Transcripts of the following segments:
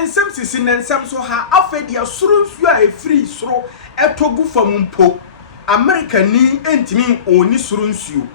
ensem sisi nensem so ha afedia suru nsu a free soro etogu famumpo America ni entimi oni suru nsuo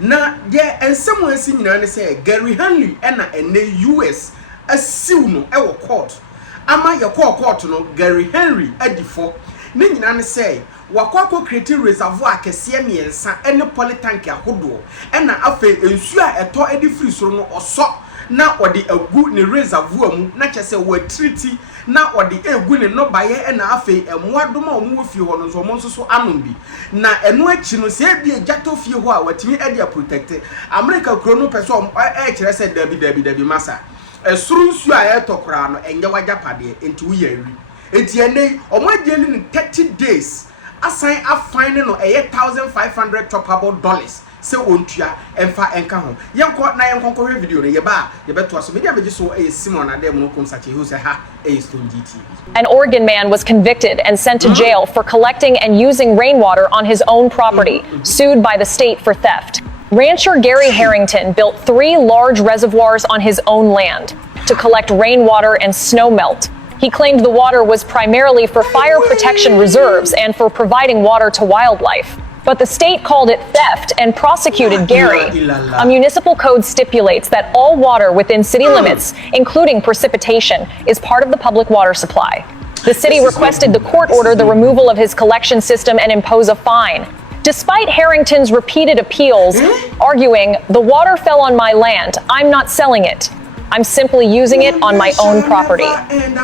na de ensem asi nyina ne say Gary Henry na ene US asiw no ewo court ama ye court no Gary Henry adifo ne nyina ne say wakwakọ create reservoir kese miensa ene polytank ahodo na afa ensu a eto edi free soro no oso na odi agu ne reservoir mu na kyese wa treaty na odi egu ne no baye na afa emuadoma omu ofie ho no so mo nso so anom bi na eno achi no se bi ejato fie ho a watimi edi protect America kro no person kyere se dabi masa esuru nsu a etokra no enye wajapade enti wo yawi enti ene omo ageli ni 30 days assign a fine no $1,500 toppable dollars se ontua emfa enka ho yenko na yenko video no yeba yebeto aso media meji so Simon Adem no kom sache who say ha Stone GTV. An Oregon man was convicted and sent to jail for collecting and using rainwater on his own property, sued by the state for theft. Rancher Gary Harrington built 3 large reservoirs on his own land to collect rainwater and snow melt. He claimed the water was primarily for fire protection reserves and for providing water to wildlife. But the state called it theft and prosecuted Gary. A municipal code stipulates that all water within city limits, including precipitation, is part of the public water supply. The city requested the court order the removal of his collection system and impose a fine. Despite Harrington's repeated appeals, arguing, "The water fell on my land, I'm not selling it. I'm simply using it on my own property."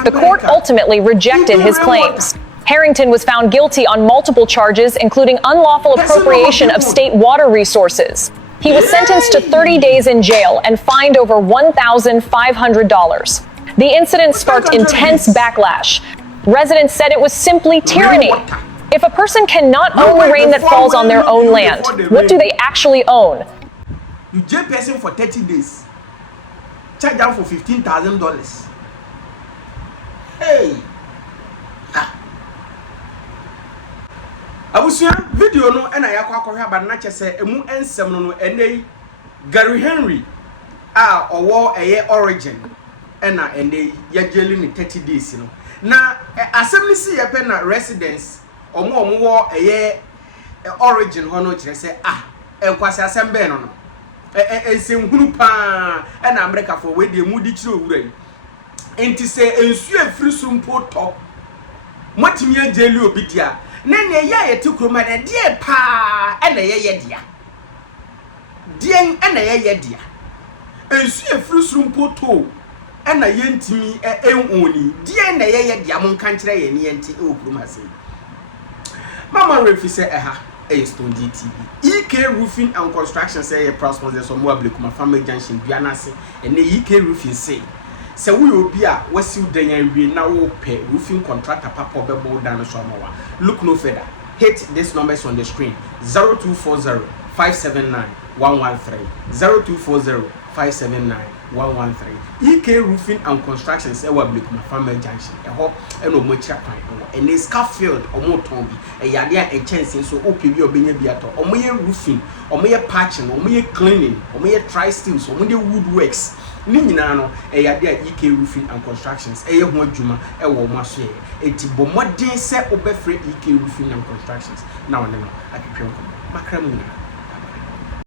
The court ultimately rejected his claims. Harrington was found guilty on multiple charges, including unlawful appropriation of state water resources. He was sentenced to 30 days in jail and fined over $1,500. The incident sparked intense backlash. Residents said it was simply tyranny. If a person cannot own the rain that falls on their own land, what do they actually own? You jail person for 30 days. Charge down for $15,000. Hey. Abusia video no na yakwa akọhwe ba na kyese emu ensem no enei Gary Henry a owo eye origin na enei ya jeli ni 30 days no na asem ni si ye pe na residence omo wo eye origin ho no kire se enkwase asem be no ensem hunu pa na America for we de mu di kire owura yi enti se ensu afiri sumpo to motimi ajeli obi dia nene ya yeti kroma na die pa ena ye dia die ena ye dia ensu efiri surumpo to ena yentimi enwoni die na ye dia mon kan kire ye ne yenti e okroma sei mama refi se Stone GTV EK Roofing and Construction say ye sponsors so mo ablekuma family junction bianase ene EK Roofing say se we obi a wasiw dan awie na wo pe roofing contractor papa obebo dan so amawa look no further hit this numbers on the screen 0240 579 113 0240 579 113 EK Roofing and Construction say we ablekuma family junction ho eno mo kira pan and is Scarfield omo ton bi e yade a chance so opi bi obenya bi ato omo ye roofing omo ye patching omo ye cleaning omo ye tri steels omo ye woodworks ni nyina no yade a EK Roofing and Constructions ho adwuma wo mo aso enti bomodin se obefre EK Roofing and Constructions na wone no aketwe nko makram nyina